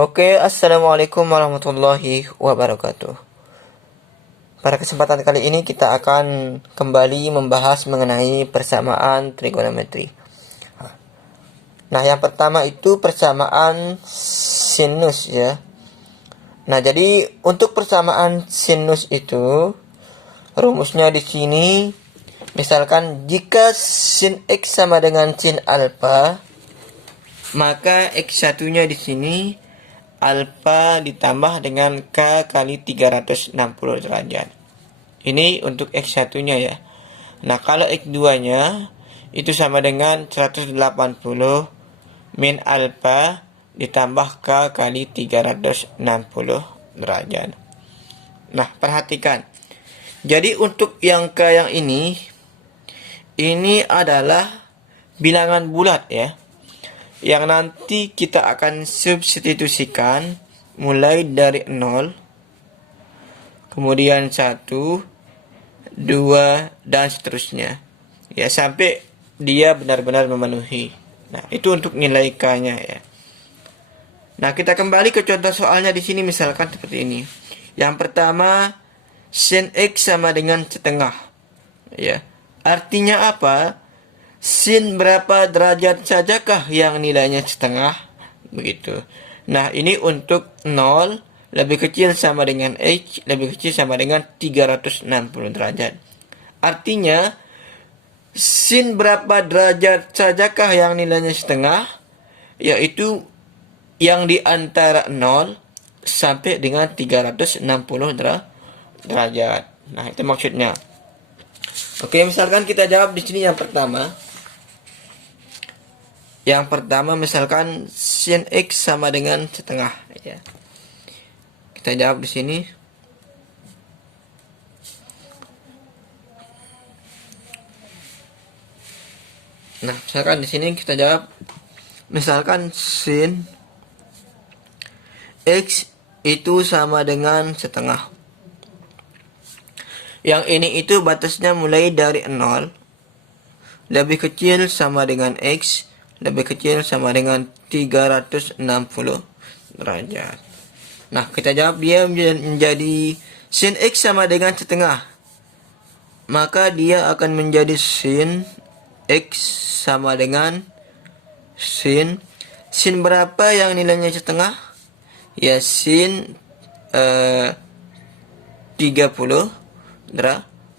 Oke, assalamualaikum warahmatullahi wabarakatuh. Pada kesempatan kali ini kita akan kembali membahas mengenai persamaan trigonometri. Nah, yang pertama itu persamaan sinus ya. Nah, jadi untuk persamaan sinus itu rumusnya di sini misalkan jika sin x sama dengan sin alfa, maka x1-nya di sini alfa ditambah dengan K kali 360 derajat. Ini untuk X1-nya ya. Nah, kalau X2-nya itu sama dengan 180 min alfa ditambah K kali 360 derajat. Nah, perhatikan. Jadi untuk yang K yang ini adalah bilangan bulat ya, yang nanti kita akan substitusikan mulai dari 0, kemudian 1, 2, dan seterusnya. Ya, sampai dia benar-benar memenuhi. Nah, itu untuk nilai K-nya ya. Nah, kita kembali ke contoh soalnya di sini misalkan seperti ini. Yang pertama, sin X sama dengan setengah. Ya. Artinya apa? Sin berapa derajat sajakah yang nilainya setengah? Begitu. Nah, ini untuk 0 lebih kecil sama dengan X lebih kecil sama dengan 360 derajat. Artinya, sin berapa derajat sajakah yang nilainya setengah? Yaitu yang di antara 0 sampai dengan 360 derajat. Nah, itu maksudnya. Oke, misalkan kita jawab di sini yang pertama. Yang pertama misalkan sin X sama dengan setengah ya. Kita jawab di sini. Nah, misalkan di sini kita jawab misalkan sin X itu sama dengan setengah. Yang ini itu batasnya mulai dari 0 lebih kecil sama dengan X lebih kecil sama dengan 360 derajat. Nah, kita jawab dia menjadi sin X sama dengan setengah. Maka dia akan menjadi sin X sama dengan sin berapa yang nilainya setengah? Ya, sin 30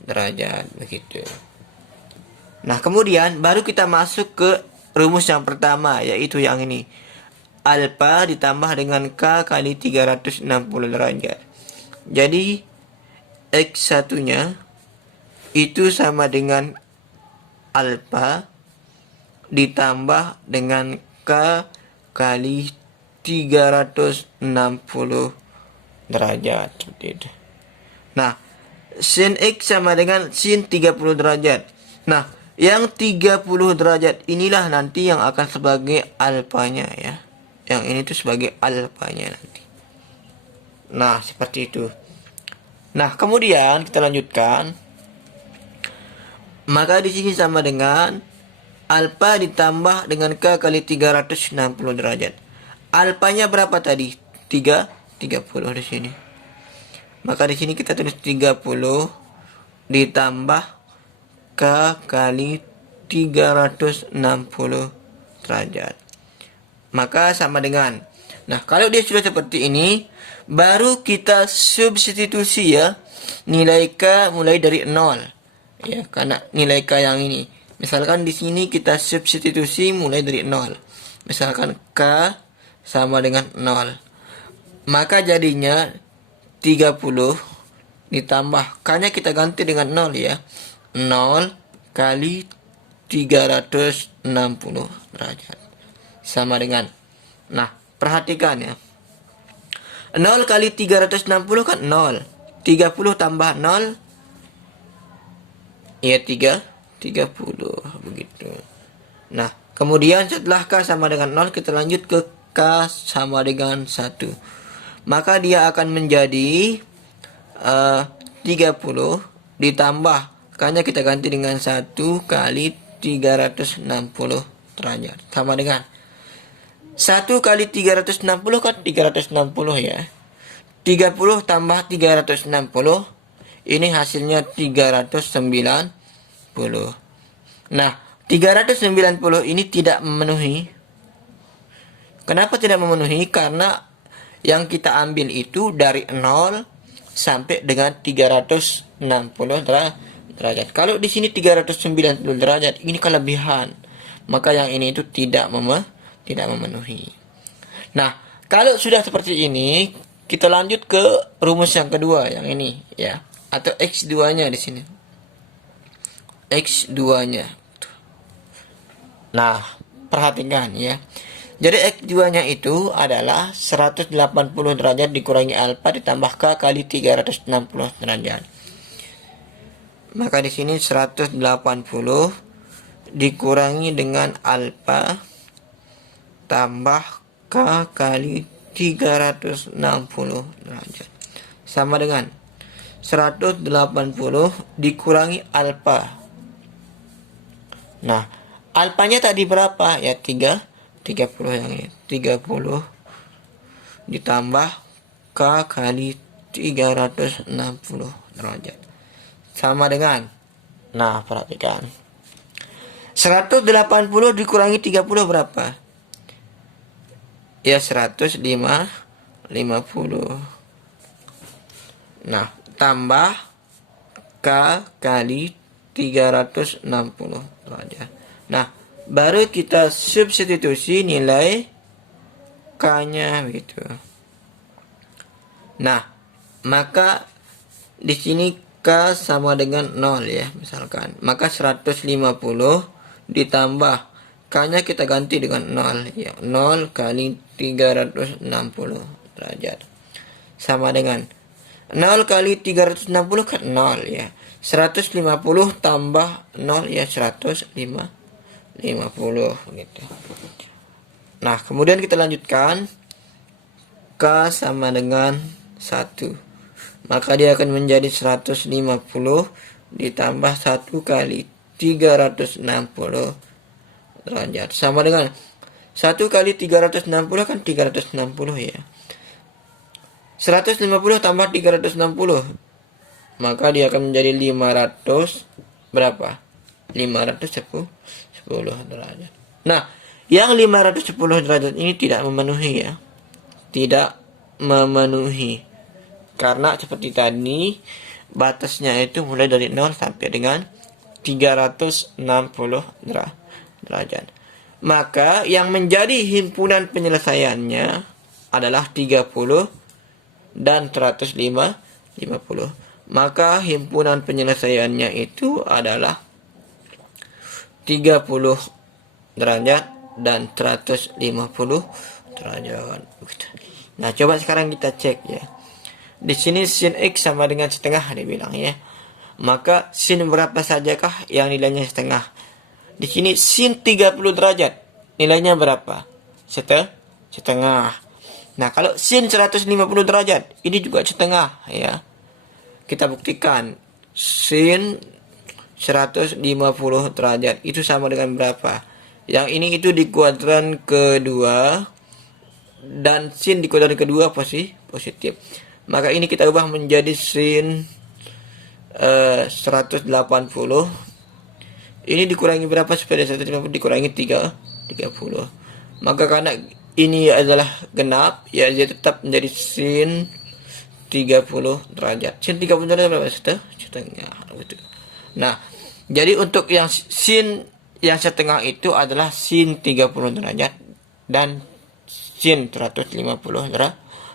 derajat begitu. Nah, kemudian baru kita masuk ke rumus yang pertama, yaitu yang ini. Alfa ditambah dengan K kali 360 derajat. Jadi, X1-nya itu sama dengan alfa ditambah dengan K kali 360 derajat. Seperti itu. Nah, sin X sama dengan sin 30 derajat. Nah, yang 30 derajat inilah nanti yang akan sebagai alfanya ya. Yang ini tuh sebagai alfanya nanti. Nah, seperti itu. Nah, kemudian kita lanjutkan. Maka di sini sama dengan alfa ditambah dengan K kali 360 derajat. Alfanya berapa tadi? 30 di sini. Maka di sini kita tulis 30 ditambah K kali 360 derajat. Maka sama dengan. Nah, kalau dia sudah seperti ini, baru kita substitusi ya. Nilai K mulai dari 0. Ya, karena nilai K yang ini. Misalkan di sini kita substitusi mulai dari 0. Misalkan K sama dengan 0. Maka jadinya 30 ditambah K-nya kita ganti dengan 0 ya. 0 kali 360 derajat. Sama dengan. Nah, perhatikan ya. 0 kali 360 kan 0. 30 tambah 0 ya 30 begitu. Nah, kemudian setelah K sama dengan 0 kita lanjut ke K sama dengan 1. Maka dia akan menjadi 30 ditambah K-nya kita ganti dengan 1 kali 360 derajat. Sama dengan 1 kali 360 kan 360 ya. 30 tambah 360, ini hasilnya 390. Nah, 390 ini tidak memenuhi. Kenapa tidak memenuhi? Karena yang kita ambil itu dari 0 sampai dengan 360 derajat. Kalau di sini 390 derajat, ini kelebihan. Maka yang ini itu tidak memenuhi. Nah, kalau sudah seperti ini, kita lanjut ke rumus yang kedua, yang ini ya, atau X2-nya di sini. X2-nya. Nah, perhatikan ya. Jadi X2-nya itu adalah 180 derajat dikurangi alfa ditambah K kali 360 derajat. Maka di sini 180 dikurangi dengan alfa tambah K kali 360 derajat. Sama dengan 180 dikurangi alfa. Nah, alfanya tadi berapa? Ya 30 yang ini. 30 ditambah K kali 360 derajat. Sama dengan, nah perhatikan, 180 dikurangi 30 berapa? Ya 150. Nah, tambah K kali 360 derajat. Nah, baru kita substitusi nilai K-nya gitu. Nah, maka di sini K sama dengan 0 ya, misalkan. Maka 150 ditambah K-nya kita ganti dengan 0 ya. 0 kali 360 derajat. Sama dengan 0 kali 360 kan 0 ya. 150 tambah 0 ya 150 gitu. Nah, kemudian kita lanjutkan. K sama dengan 1. Maka dia akan menjadi 150 ditambah 1 kali 360 derajat. Sama dengan 1 kali 360 kan 360 ya. 150 tambah 360. Maka dia akan menjadi 500 berapa? 510 derajat. Nah, yang 510 derajat ini tidak memenuhi ya. Tidak memenuhi. Karena seperti tadi batasnya itu mulai dari 0 sampai dengan 360 derajat. Maka yang menjadi himpunan penyelesaiannya adalah 30 dan 150. Maka himpunan penyelesaiannya itu adalah 30 derajat dan 150 derajat. Nah, coba sekarang kita cek ya. Di sini sin X sama dengan setengah dibilang ya. Maka sin berapa sajakah yang nilainya setengah? Di sini sin 30 derajat nilainya berapa? Setengah. Nah, kalau sin 150 derajat ini juga setengah ya. Kita buktikan sin 150 derajat itu sama dengan berapa? Yang ini itu di kuadran kedua dan sin di kuadran kedua positif. Maka ini kita ubah menjadi sin 180. Ini dikurangi berapa supaya 150 dikurangi 30. Maka karena ini adalah genap, ya dia tetap menjadi sin 30 derajat. Sin 30 derajat berapa? Setengah. Nah, jadi untuk yang sin yang setengah itu adalah sin 30 derajat dan sin 150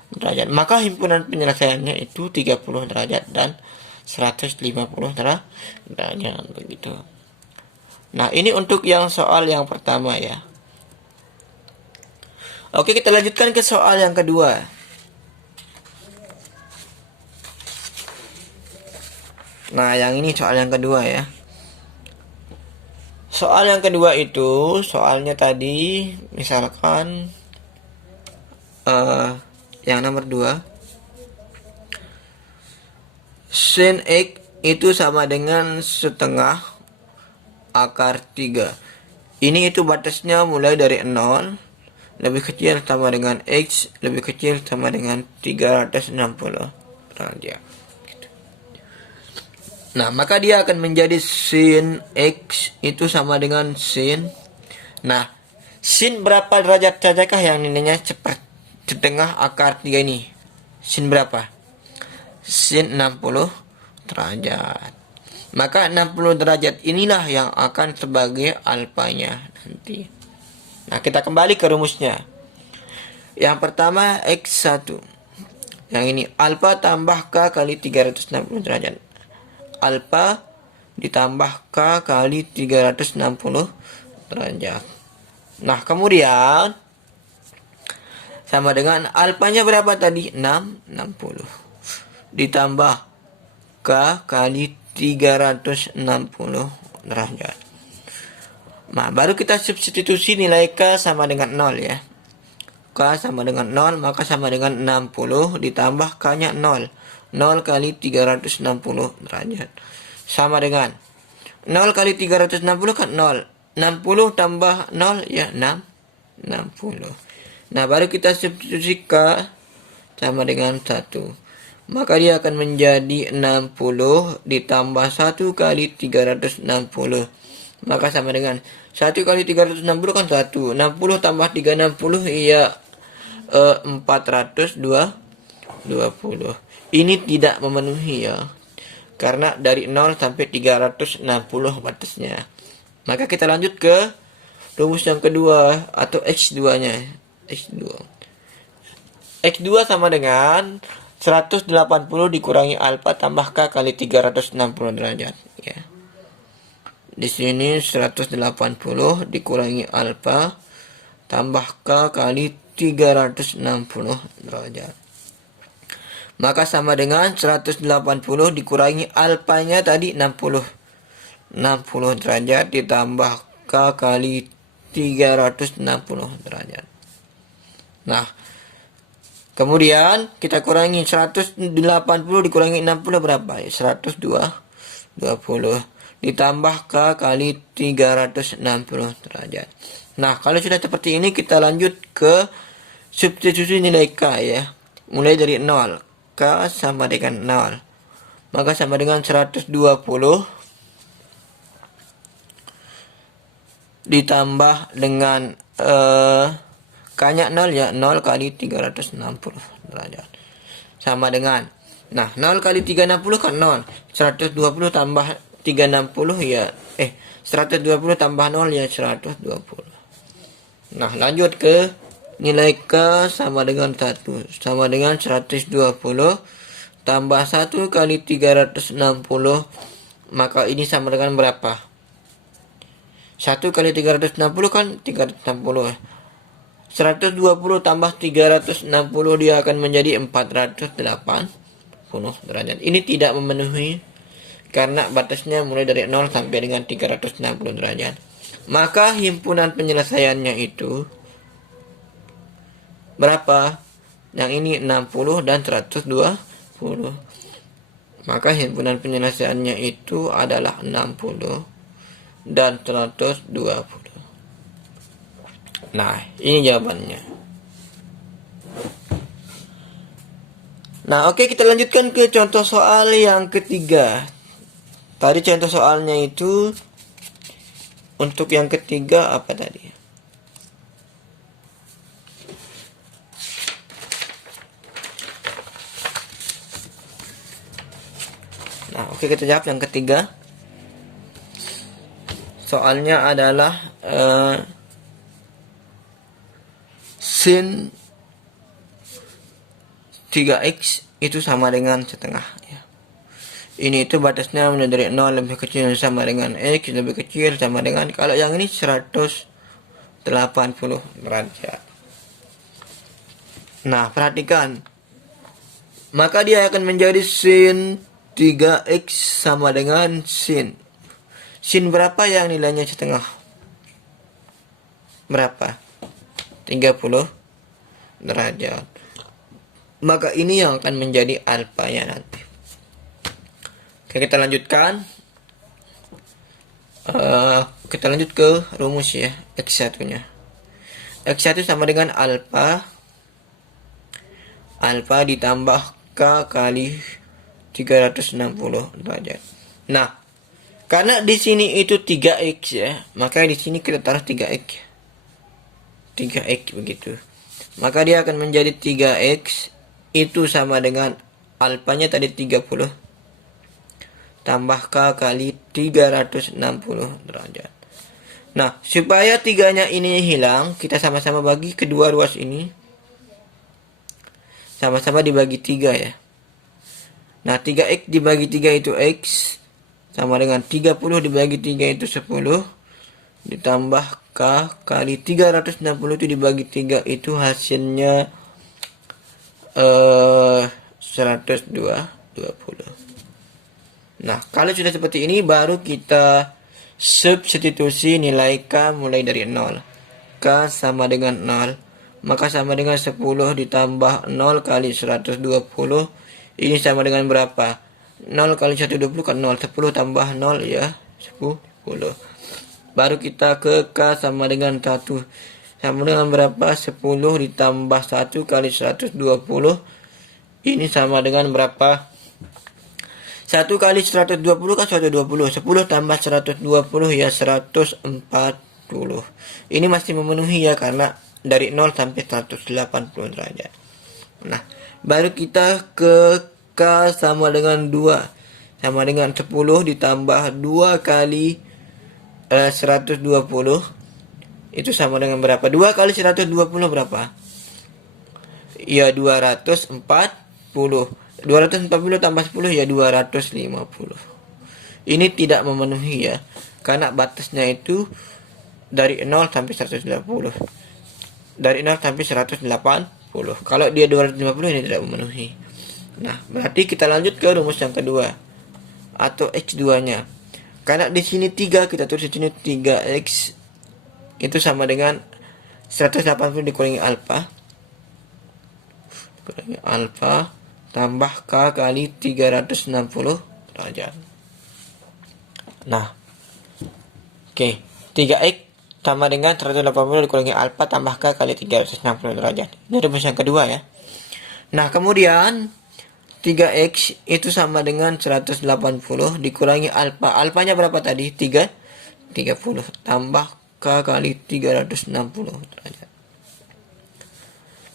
derajat. Maka himpunan penyelesaiannya itu 30 derajat dan 150 derajat begitu. Nah, ini untuk yang soal yang pertama ya. Oke, kita lanjutkan ke soal yang kedua. Nah, yang ini soal yang kedua ya. Soal yang kedua itu soalnya tadi misalkan yang nomor 2 sin X itu sama dengan setengah akar 3. Ini itu batasnya mulai dari 0 lebih kecil sama dengan X lebih kecil sama dengan 360 derajat. Nah, maka dia akan menjadi sin X itu sama dengan sin. Nah, sin berapa derajat sajakah yang nilainya setengah akar 3 ini? Sin berapa? Sin 60 derajat. Maka 60 derajat inilah yang akan sebagai alfanya nanti. Nah, kita kembali ke rumusnya. Yang pertama X1. Yang ini alfa tambah K kali 360 derajat. Alfa ditambah K kali 360 derajat. Nah, kemudian sama dengan alfanya berapa tadi? 60. Ditambah K kali 360 derajat. Nah, baru kita substitusi nilai K sama dengan 0 ya. K sama dengan 0, maka sama dengan 60 ditambah K-nya 0. 0 kali 360 derajat. Sama dengan 0 kali 360 kan 0. 60 tambah 0 ya 60. Nah, baru kita substitusi K sama dengan 1. Maka dia akan menjadi 60 ditambah 1 kali 360. Maka sama dengan 1 kali 360 kan 1. 60 tambah 360 iya 420. Ini tidak memenuhi ya. Karena dari 0 sampai 360 batasnya. Maka kita lanjut ke rumus yang kedua atau X2-nya. X2. X2 sama dengan 180 dikurangi alfa tambah K kali 360 derajat ya. Di sini 180 dikurangi alfa tambah K kali 360 derajat. Maka sama dengan 180 dikurangi alfanya tadi 60. 60 derajat ditambah K kali 360 derajat. Nah, kemudian kita kurangi 180 dikurangi 60 berapa? 120 ditambah K kali 360 derajat. Nah, kalau sudah seperti ini kita lanjut ke substitusi nilai K ya. Mulai dari 0. K sama dengan 0. Maka sama dengan 120 ditambah dengan K-nya 0 ya, 0 kali 360 derajat. Sama dengan, nah 0 kali 360 kan 0. 120 tambah 360 ya, 120 tambah 0 ya 120. Nah, lanjut ke nilai K sama dengan 1. Sama dengan 120 tambah 1 kali 360. Maka ini sama dengan berapa? 1 kali 360 kan 360. 120 tambah 360 dia akan menjadi 480 derajat. Ini tidak memenuhi karena batasnya mulai dari 0 sampai dengan 360 derajat. Maka himpunan penyelesaiannya itu berapa? Yang ini 60 dan 120. Maka himpunan penyelesaiannya itu adalah 60 dan 120. Nah, ini jawabannya. Nah, oke, kita lanjutkan ke contoh soal yang ketiga. Tadi contoh soalnya itu untuk yang ketiga apa tadi? Nah, oke, kita jawab yang ketiga. Soalnya adalah sin 3x itu sama dengan setengah ya. Ini itu batasnya mulai dari 0 lebih kecil sama dengan x lebih kecil sama dengan, kalau yang ini 180 derajat. Nah, perhatikan. Maka dia akan menjadi sin 3x sama dengan sin. Sin berapa yang nilainya setengah? Berapa? 30 derajat. Maka ini yang akan menjadi alfanya nanti. Oke, kita lanjutkan. Kita lanjut ke rumus ya, X1 nya. X1 sama dengan alfa ditambah K kali 360 derajat. Nah, karena di sini itu 3X ya, maka di sini kita taruh 3X. 3X begitu. Maka dia akan menjadi 3X itu sama dengan alfanya tadi 30 tambah K kali 360 derajat. Nah, supaya 3-nya ini hilang, kita sama-sama bagi kedua ruas ini. Sama-sama dibagi 3 ya. Nah, 3X dibagi 3 itu X. Sama dengan 30 dibagi 3 itu 10. Ditambah K kali 360 itu dibagi 3 itu hasilnya 120. Nah, kalau sudah seperti ini baru kita substitusi nilai K mulai dari 0. K sama dengan 0. Maka sama dengan 10 ditambah 0 kali 120. Ini sama dengan berapa? 0 kali 120 kan 0. 10 tambah 0 ya 10. Baru kita ke K sama dengan 1. Sama dengan berapa? 10 ditambah 1 kali 120. Ini sama dengan berapa? 1 kali 120 kan 120. 10 tambah 120 ya 140. Ini masih memenuhi ya karena dari 0 sampai 180 derajat. Nah, baru kita ke K sama dengan 2. Sama dengan 10 ditambah 2 kali 120. Itu sama dengan berapa? 2 kali 120 berapa? Ya 240. 240 tambah 10 ya 250. Ini tidak memenuhi ya. Karena batasnya itu dari 0 sampai 180. Dari 0 sampai 180. Kalau dia 250 ini tidak memenuhi. Nah, berarti kita lanjut ke rumus yang kedua atau X2-nya. Karena di sini 3, kita tulis di sini 3X itu sama dengan 180 dikurangi alfa. Dikurangi alfa tambah K kali 360 derajat. Nah, oke, 3X sama dengan 180 dikurangi alfa tambah K kali 360 derajat. Ini rumus yang kedua ya. Nah, kemudian 3X itu sama dengan 180 dikurangi alfa. Alfanya berapa tadi? 30 tambah K kali 360 derajat.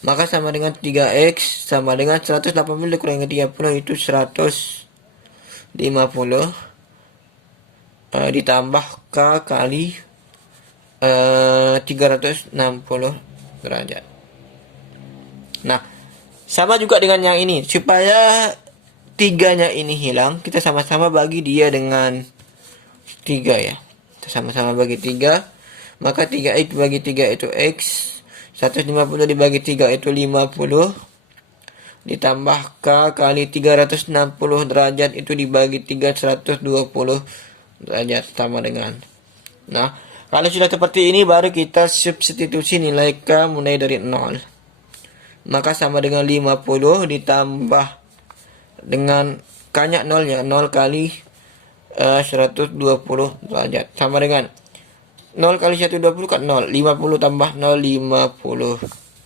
Maka sama dengan 3X sama dengan 180 dikurangi 30 itu 150 ditambah K kali 360 derajat. Nah, sama juga dengan yang ini. Supaya 3-nya ini hilang, kita sama-sama bagi dia dengan 3 ya. Kita sama-sama bagi 3. Maka 3X bagi 3 itu X. 150 dibagi 3 itu 50. Ditambah K kali 360 derajat itu dibagi 3 120 derajat sama dengan. Nah, kalau sudah seperti ini baru kita substitusi nilai K mulai dari 0. Maka sama dengan 50 ditambah dengan K-nya 0 ya. 0 kali 120 derajat. Sama dengan 0 kali 120 kan 0. 50 tambah 0, 50.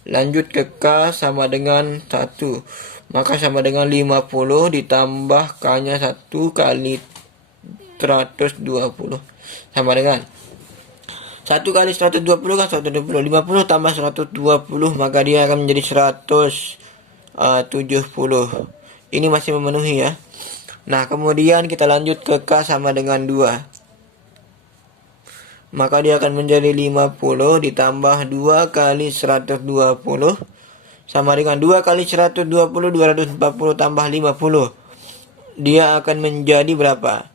Lanjut ke K sama dengan 1. Maka sama dengan 50 ditambah K-nya 1 kali 120. Sama dengan 1 kali 120 kan 120. 50 tambah 120 maka dia akan menjadi 170. Ini masih memenuhi ya. Nah, kemudian kita lanjut ke K sama dengan 2. Maka dia akan menjadi 50 ditambah 2 kali 120 sama dengan 2 kali 120 240 tambah 50. Dia akan menjadi berapa?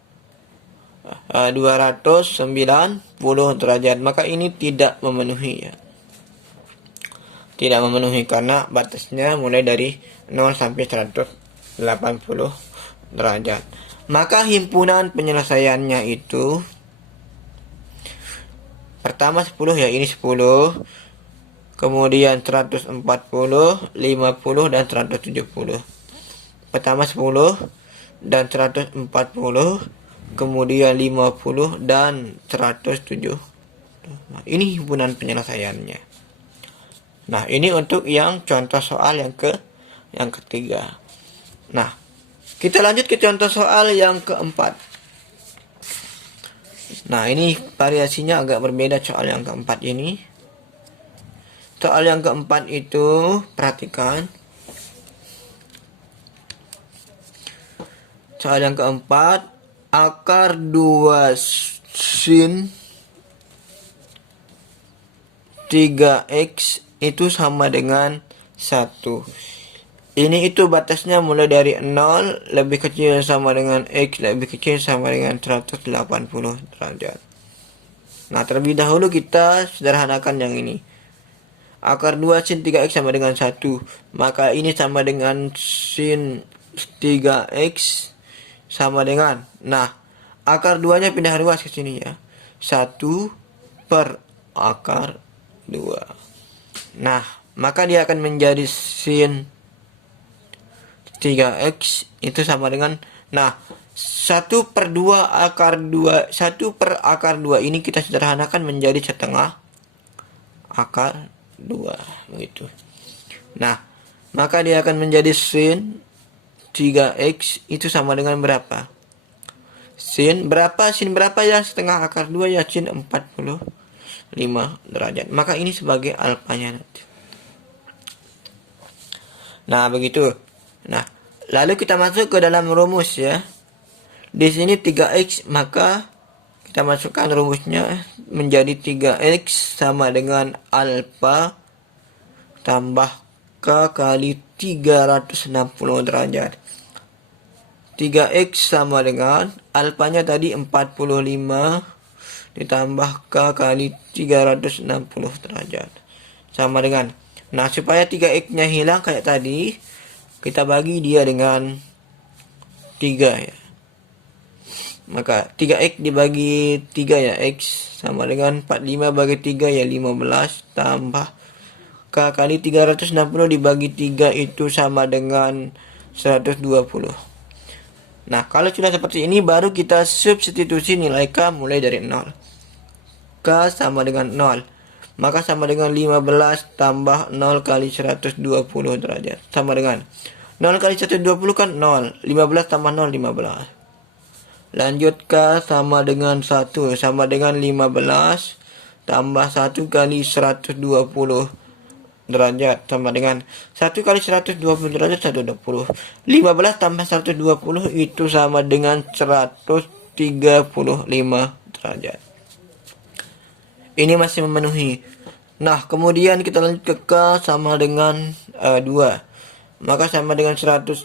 290 derajat. Maka ini tidak memenuhi ya. Tidak memenuhi karena batasnya mulai dari 0 sampai 180 derajat. Maka himpunan penyelesaiannya itu pertama 10 ya, ini 10. Kemudian 140, 50 dan 170. Pertama 10 dan 140, kemudian 50 dan 170. Nah, ini himpunan penyelesaiannya. Nah, ini untuk yang contoh soal yang ketiga. Nah, kita lanjut ke contoh soal yang keempat. Nah, ini variasinya agak berbeda soal yang keempat ini. Soal yang keempat itu, perhatikan. Soal yang keempat, akar 2 sin 3x itu sama dengan 1. Ini itu batasnya mulai dari 0 lebih kecil sama dengan x lebih kecil sama dengan 180 derajat. Nah, terlebih dahulu kita sederhanakan yang ini. Akar 2 sin 3x sama dengan 1. Maka ini sama dengan sin 3x sama dengan. Nah, akar 2-nya pindah ruas ke sini ya. 1 per akar 2. Nah, maka dia akan menjadi sin 3x itu sama dengan, nah, 1 per 2 akar 2, 1 per akar 2 ini kita sederhanakan menjadi setengah akar 2, begitu. Nah, maka dia akan menjadi sin 3x itu sama dengan berapa? Sin berapa ya setengah akar 2 ya, sin 45 derajat. Maka ini sebagai alfanya nanti. Nah, begitu. Nah, lalu kita masuk ke dalam rumus ya. Di sini 3x, maka kita masukkan rumusnya menjadi 3x sama dengan alfa tambah k kali 360 derajat. 3x sama dengan alfanya tadi 45 ditambah k kali 360 derajat. Sama dengan, nah, supaya 3x-nya hilang kayak tadi, kita bagi dia dengan 3 ya. Maka 3x dibagi 3 ya, x sama dengan 45 bagi 3 ya 15 tambah k kali 360 dibagi 3 itu sama dengan 120. Nah, kalau sudah seperti ini baru kita substitusi nilai k mulai dari 0. K sama dengan 0. Maka sama dengan 15 tambah 0 kali 120 derajat. Sama dengan 0 kali 120 kan 0. 15 tambah 0, 15. Lanjut K sama dengan 1. Sama dengan 15 tambah 1 kali 120 derajat. Sama dengan 1 kali 120 derajat 120. 15 tambah 120 itu sama dengan 135 derajat. Ini masih memenuhi. Nah, kemudian kita lanjut ke K sama dengan 2. Maka sama dengan 100.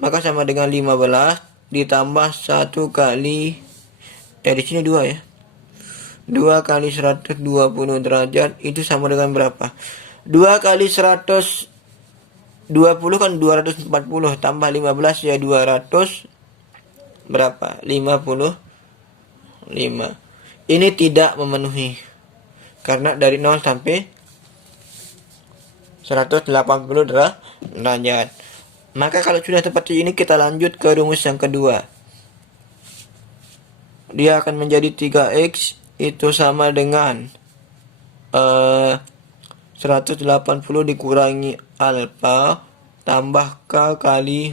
Maka sama dengan 15 ditambah 1 kali di sini 2 ya. 2 kali 120 derajat itu sama dengan berapa? 2 kali 120 kan 240 tambah 15 ya 200 berapa? 55. Ini tidak memenuhi. Karena dari 0 sampai 180 derajat. Maka kalau sudah seperti ini kita lanjut ke rumus yang kedua. Dia akan menjadi 3x itu sama dengan 180 dikurangi alfa tambah k kali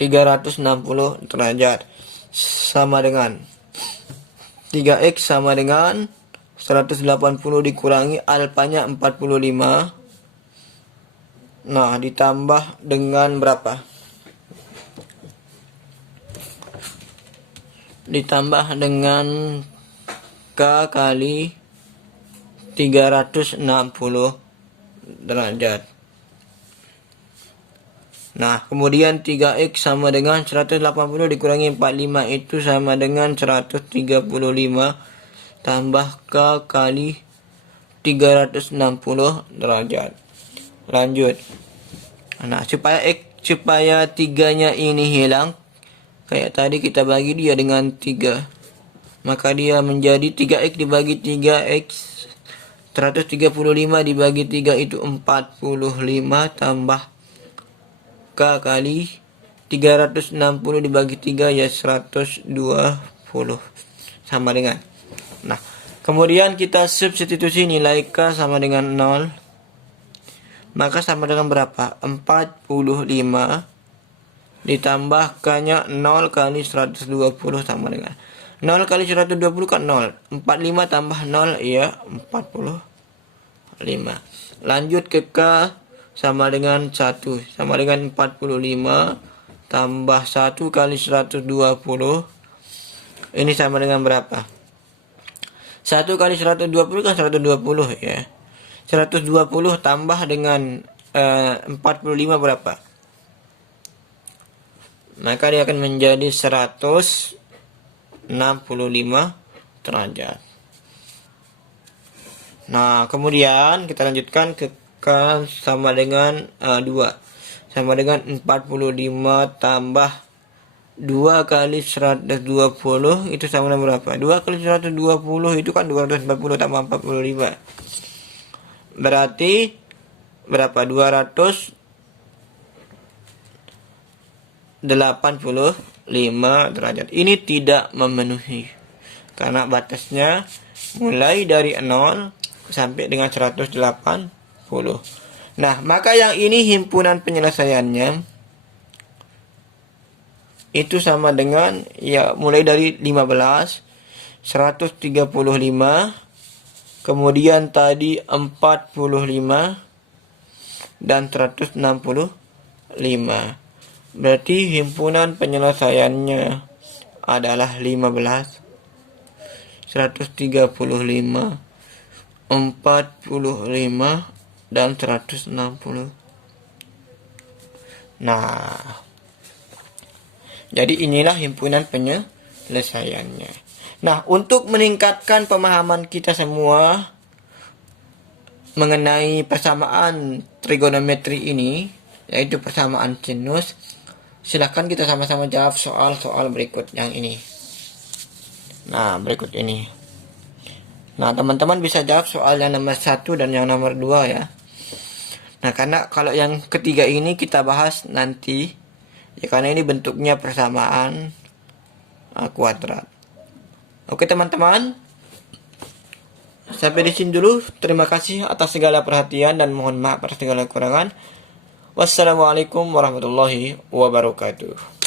360 derajat. Sama dengan 3x sama dengan 180 dikurangi alfanya 45. Nah, ditambah dengan berapa? Ditambah dengan k kali 360 derajat. Nah, kemudian 3x sama dengan 180 dikurangi 45 itu sama dengan 135 tambah k kali 360 derajat. Lanjut. Nah, supaya 3-nya ini hilang, kayak tadi kita bagi dia dengan 3. Maka dia menjadi 3x dibagi 3x. 135 dibagi 3 itu 45 tambah k kali 360 dibagi 3 ya 120. Sama dengan. Nah, Kemudian kita substitusi nilai K sama dengan 0. Maka sama dengan berapa? 45 ditambah K-nya 0 kali 120 sama dengan 0 kali 120 kan 0. 45 tambah 0 ya 45. Lanjut ke K sama dengan 1. Sama dengan 45 tambah 1 kali 120. Ini sama dengan berapa? 1 kali 120 kan 120 ya. 120 tambah dengan 45 berapa? Maka dia akan menjadi 165 derajat. Nah, kemudian kita lanjutkan ke K sama dengan 2. Sama dengan 45 tambah 2 kali 120 itu sama dengan berapa? 2 kali 120 itu kan 240 tambah 45. Berarti berapa? 285 derajat. Ini tidak memenuhi. Karena batasnya mulai dari 0 sampai dengan 180. Nah, maka yang ini himpunan penyelesaiannya itu sama dengan ya mulai dari 15, 135, kemudian tadi 45 dan 165. Berarti himpunan penyelesaiannya adalah 15, 135, 45 dan 160. Nah, jadi inilah himpunan penyelesaiannya. Nah, untuk meningkatkan pemahaman kita semua mengenai persamaan trigonometri ini, yaitu persamaan sinus, silahkan kita sama-sama jawab soal-soal berikut yang ini. Nah, berikut ini. Nah, teman-teman bisa jawab soal yang nomor 1 dan yang nomor 2 ya. Nah, karena kalau yang ketiga ini kita bahas nanti. Ya, karena ini bentuknya persamaan kuadrat. Oke teman-teman, sampai di sini dulu. Terima kasih atas segala perhatian dan mohon maaf atas segala kekurangan. Wassalamualaikum warahmatullahi wabarakatuh.